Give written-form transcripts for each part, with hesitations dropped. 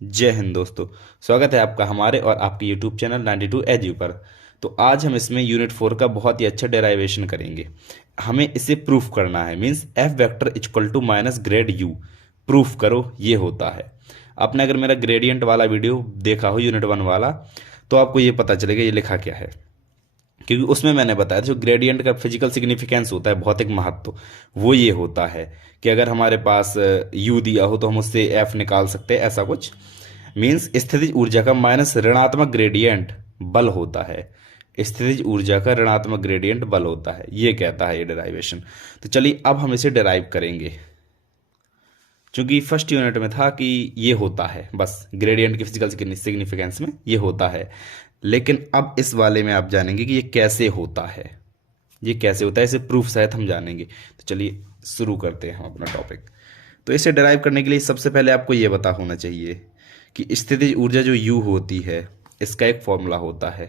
जय हिंद दोस्तों। स्वागत है आपका हमारे और आपके यूट्यूब चैनल 92 एजू पर। तो आज हम इसमें यूनिट 4 का बहुत ही अच्छा डेराइवेशन करेंगे। हमें इसे प्रूफ करना है, means F vector equal to minus grad U. Proof करो, ये होता है। आपने अगर मेरा ग्रेडियंट वाला वीडियो देखा हो यूनिट 1 वाला, तो आपको ये पता चलेगा ये लिखा क्या है, क्योंकि उसमें मैंने बताया था जो ग्रेडियंट का फिजिकल सिग्निफिकेंस होता है, भौतिक महत्व, वो ये होता है कि अगर हमारे पास यू दिया हो तो हम उससे एफ निकाल सकते हैं, ऐसा कुछ। मीन्स स्थितिज ऊर्जा का माइनस ऋणात्मक ग्रेडियंट बल होता है। स्थितिज ऊर्जा का ऋणात्मक ग्रेडियंट बल होता है, ये कहता है ये डेराइवेशन। तो चलिए अब हम इसे डेराइव करेंगे। क्योंकि फर्स्ट यूनिट में था कि ये होता है, बस ग्रेडियंट की फिजिकल सिग्निफिकेंस में ये होता है। लेकिन अब इस वाले में आप जानेंगे कि ये कैसे होता है, ये कैसे होता है, इसे प्रूफ सहित हम जानेंगे। तो चलिए शुरू करते हैं हम अपना टॉपिक। तो इसे डिराइव करने के लिए सबसे पहले आपको ये पता होना चाहिए कि स्थितिज ऊर्जा जो यू होती है, इसका एक फॉर्मूला होता है।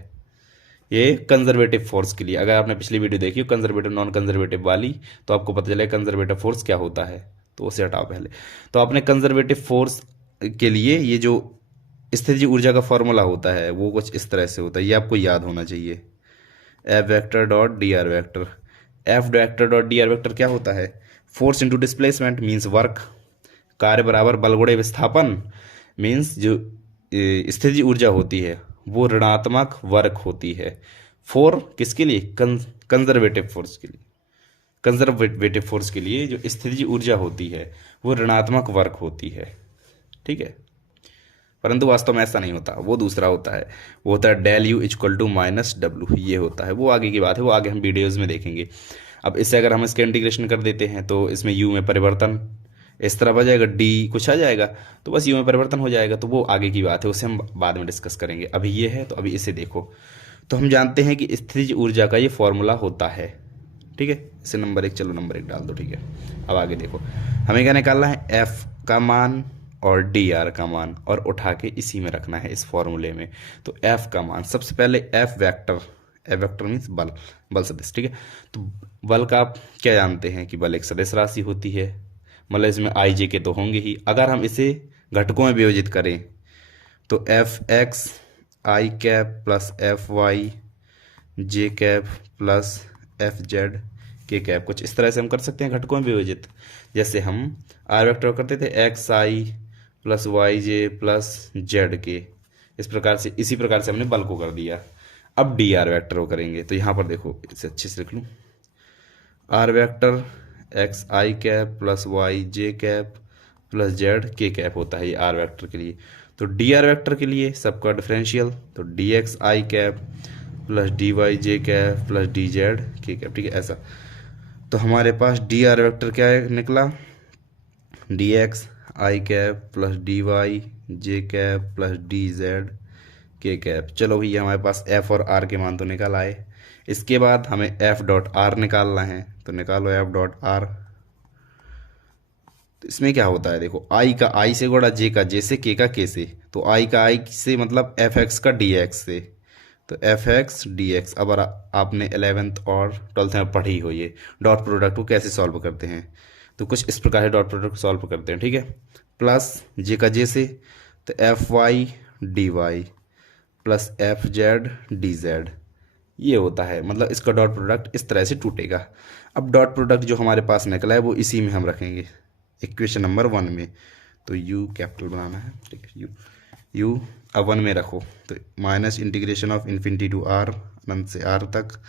ये कंजर्वेटिव फोर्स के लिए, अगर आपने पिछली वीडियो देखी हो कंजर्वेटिव नॉन कंजर्वेटिव वाली, तो आपको पता चलेगा कंजर्वेटिव फोर्स क्या होता है। तो उसे हटाओ पहले। तो आपने कंजर्वेटिव फोर्स के लिए ये जो स्थितिज ऊर्जा का फॉर्मूला होता है वो कुछ इस तरह से होता है, ये आपको याद होना चाहिए। F vector dot D R vector. F vector dot D R vector क्या होता है? Force into displacement means work. कार्य बराबर बल गुणे विस्थापन मीन्स जो स्थितिज ऊर्जा होती है वो ऋणात्मक वर्क होती है। फोर किसके लिए? कंजर्वेटिव फोर्स के लिए। कंजर्वेटिव फोर्स के लिए जो स्थितिज ऊर्जा होती है वो ऋणात्मक वर्क होती है, ठीक है। परंतु वास्तव में ऐसा नहीं होता, वो दूसरा होता है। वो होता है del U equal to minus W, ये होता है। वो आगे की बात है, वो आगे हम वीडियोज़ में देखेंगे। अब इससे अगर हम इसके इंटीग्रेशन कर देते हैं तो इसमें यू में परिवर्तन इस तरफ आ जाएगा, डी कुछ आ जाएगा, तो बस यू में परिवर्तन हो जाएगा। तो वो आगे की बात है, उसे हम बाद में डिस्कस करेंगे। अभी ये है तो अभी इसे देखो। तो हम जानते हैं कि स्थितिज ऊर्जा का ये फॉर्मूला होता है, ठीक है। इसे नंबर 1, चलो नंबर 1 डाल दो, ठीक है। अब आगे देखो, हमें क्या निकालना है? एफ का मान और डी आर का मान, और उठा के इसी में रखना है इस फॉर्मूले में। तो एफ का मान सबसे पहले एफ वेक्टर मीन्स बल, बल सदिश, ठीक है। तो बल का आप क्या जानते हैं कि बल एक सदिश राशि होती है, मतलब इसमें आई जे के तो होंगे ही। अगर हम इसे घटकों में वियोजित करें तो F x I cap plus F Y J cap plus F Z K cap, कुछ इस तरह से हम कर सकते हैं घटकों में वियोजित। जैसे हम आर वेक्टर करते थे एक्स आई प्लस वाई जे प्लस जेड के, इस प्रकार से, इसी प्रकार से हमने बल को कर दिया। अब डी आर वेक्टर को करेंगे तो यहाँ पर देखो, इसे अच्छे से लिख लूँ। R vector X I cap plus Y J cap plus Z K cap होता है ये आर वेक्टर के लिए। तो डी आर वेक्टर के लिए सबका डिफरेंशियल, तो D x I cap plus D Y J cap plus D Z K cap, ठीक है, ऐसा। तो हमारे पास डी आर वेक्टर क्या है निकला? D x I cap plus D Y J cap plus D Z K cap. चलो भैया, हमारे पास एफ और आर के मान तो निकल आए। इसके बाद हमें एफ डॉट आर निकालना है, तो निकालो एफ डॉट आर। तो इसमें क्या होता है देखो, आई का आई से गुणा, जे का जे से, के का के से। तो आई का आई से मतलब एफ एक्स का डी एक्स से, तो एफ एक्स डी एक्स। अब आपने 11th और 12th में पढ़ी हो ये डॉट प्रोडक्ट को कैसे सॉल्व करते हैं, तो कुछ इस प्रकार से डॉट प्रोडक्ट सॉल्व करते हैं, ठीक है। प्लस जे का जे से, तो F Y D Y plus F Z D Z, ये होता है। मतलब इसका डॉट प्रोडक्ट इस तरह से टूटेगा। अब डॉट प्रोडक्ट जो हमारे पास निकला है वो इसी में हम रखेंगे, इक्वेशन नंबर 1 में। तो यू कैपिटल बनाना है, ठीक है। यू अब 1 में रखो, तो minus integration of infinity to R, अनंत से आर तक,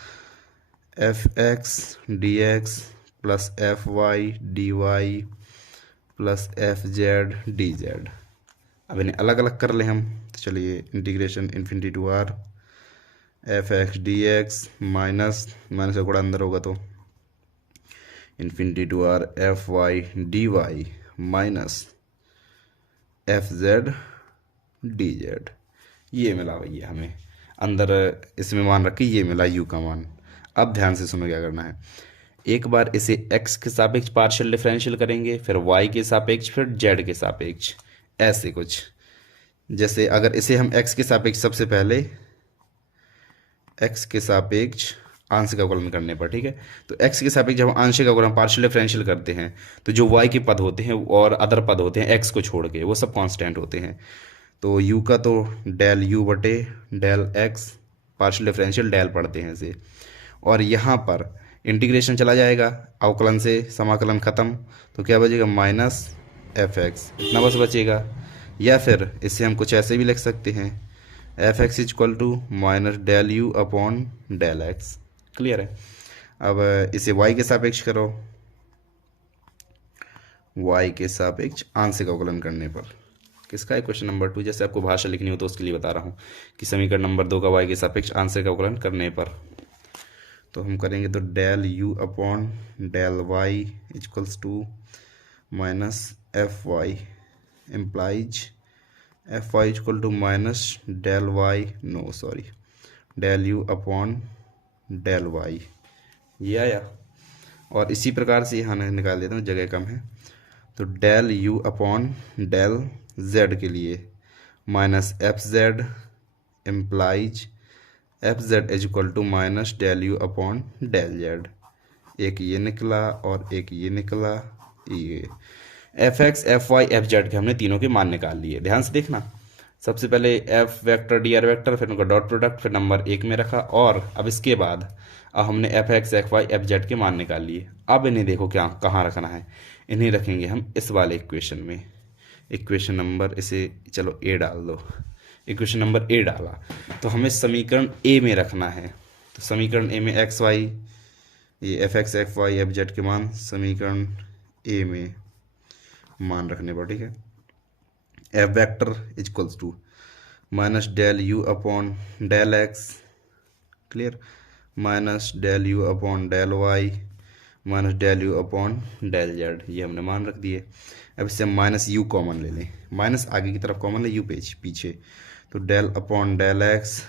F X D X plus F Y D Y plus F Z D Z. अब इन्हें अलग अलग कर लें हम, तो चलिए integration infinity to R F X D X minus minus का गुणा अंदर होगा तो infinity to R F Y D Y minus F Z D Z, ये मिला भैया हमें अंदर। इसमें मान रखी ये मिला यू का मान। अब ध्यान से सुनो क्या करना है। एक बार इसे x के सापेक्ष पार्शियल डिफरेंशियल करेंगे, फिर y के सापेक्ष, फिर z के सापेक्ष, ऐसे कुछ। जैसे अगर इसे हम x के सापेक्ष सबसे पहले x के सापेक्ष आंशिक अवकलन करने पर, ठीक है। तो x के सापेक्ष जब हम आंशिक अवकलन पार्शियल डिफरेंशियल करते हैं तो जो y के पद होते हैं और अदर पद होते हैं x को छोड़ के वो सब कांस्टेंट होते हैं। तो u का तो डेल u बटे del x partial differential del पढ़ते हैं इसे, और यहाँ पर इंटीग्रेशन चला जाएगा अवकलन से समाकलन ख़त्म, तो क्या बचेगा माइनस एफ एक्स, इतना बस बचेगा। या फिर इसे हम कुछ ऐसे भी लिख सकते हैं F X equal to minus del U upon del X. Clear है। अब इसे y के सापेक्ष करो, y के सापेक्ष आंशिक अवकलन करने पर किसका है क्वेश्चन नंबर 2। जैसे आपको भाषा लिखनी हो तो उसके लिए बता रहा हूँ कि समीकरण नंबर 2 का y के सापेक्ष आंशिक अवकलन करने पर तो हम करेंगे तो del u upon del y equals to minus F Y implies F Y equal to minus del Y del U upon del Y, ये आया। और इसी प्रकार से यहाँ निकाल देता हूँ, जगह कम है, तो del U upon del Z के लिए minus F Z implies F Z is equal to minus del U upon del Z. एक ये निकला और एक ये निकला, ये F X F Y F Z के हमने तीनों के मान निकाल लिए। ध्यान से देखना, सबसे पहले F vector D R vector, फिर उनका डॉट प्रोडक्ट, फिर नंबर 1 में रखा, और अब इसके बाद अब हमने F X F Y F Z के मान निकाल लिए। अब इन्हें देखो क्या कहाँ रखना है, इन्हें रखेंगे हम इस वाले इक्वेशन में। इक्वेशन नंबर इसे चलो ए डाल दो, इक्वेशन नंबर ए डाला तो हमें समीकरण ए में रखना है। तो समीकरण ए में एक्स वाई, ये F X F Y F Z के मान समीकरण ए में मान रखने पर, ठीक है। F vector equals to minus del U upon del X, clear, minus del U upon del Y minus del U upon del Z, ये हमने मान रख दिए। अब इससे हम माइनस यू कॉमन ले लें, माइनस आगे की तरफ कॉमन ले, यू पीछे, तो del upon del X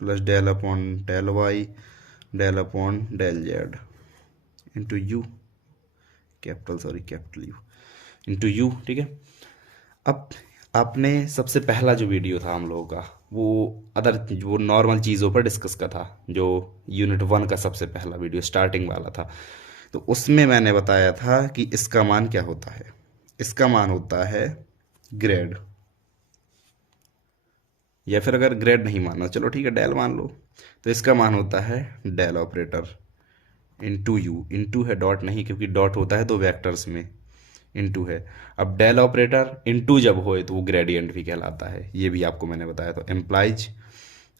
plus del upon del Y del upon del Z into U, capital U into U, ठीक है। अब आपने सबसे पहला जो वीडियो था हम लोगों का वो नॉर्मल चीज़ों पर डिस्कस का था, जो यूनिट 1 का सबसे पहला वीडियो स्टार्टिंग वाला था। तो उसमें मैंने बताया था कि इसका मान क्या होता है, इसका मान होता है ग्रेड, या फिर अगर ग्रेड नहीं मानना चलो ठीक है डेल मान लो, तो इसका मान होता है del operator into U, into है डॉट नहीं, क्योंकि डॉट होता है तो वेक्टर्स में, इंटू है। अब डेल ऑपरेटर इंटू जब होए तो वो ग्रेडियंट भी कहलाता है, ये भी आपको मैंने बताया। तो implies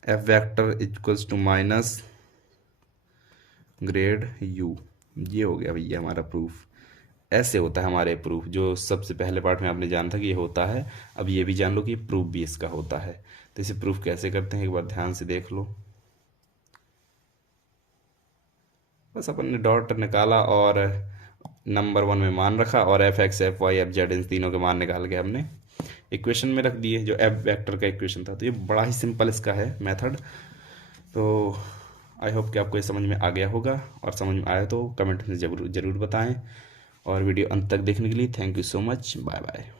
F vector equals to minus grad U, ये हो गया भैया हमारा प्रूफ। ऐसे होता है हमारे प्रूफ, जो सबसे पहले पार्ट में आपने जाना था कि ये होता है, अब ये भी जान लो कि प्रूफ भी इसका होता है। तो इसे प्रूफ कैसे करते हैं एक बार ध्यान से देख लो। बस अपन ने डॉट निकाला और नंबर 1 में मान रखा, और F X F Y F Z इन तीनों के मान निकाल के हमने इक्वेशन में रख दिए, जो एफ वेक्टर का इक्वेशन था। तो ये बड़ा ही सिंपल इसका है मेथड। तो आई होप कि आपको ये समझ में आ गया होगा, और समझ में आया तो कमेंट में ज़रूर बताएं, और वीडियो अंत तक देखने के लिए thank you so much, bye bye.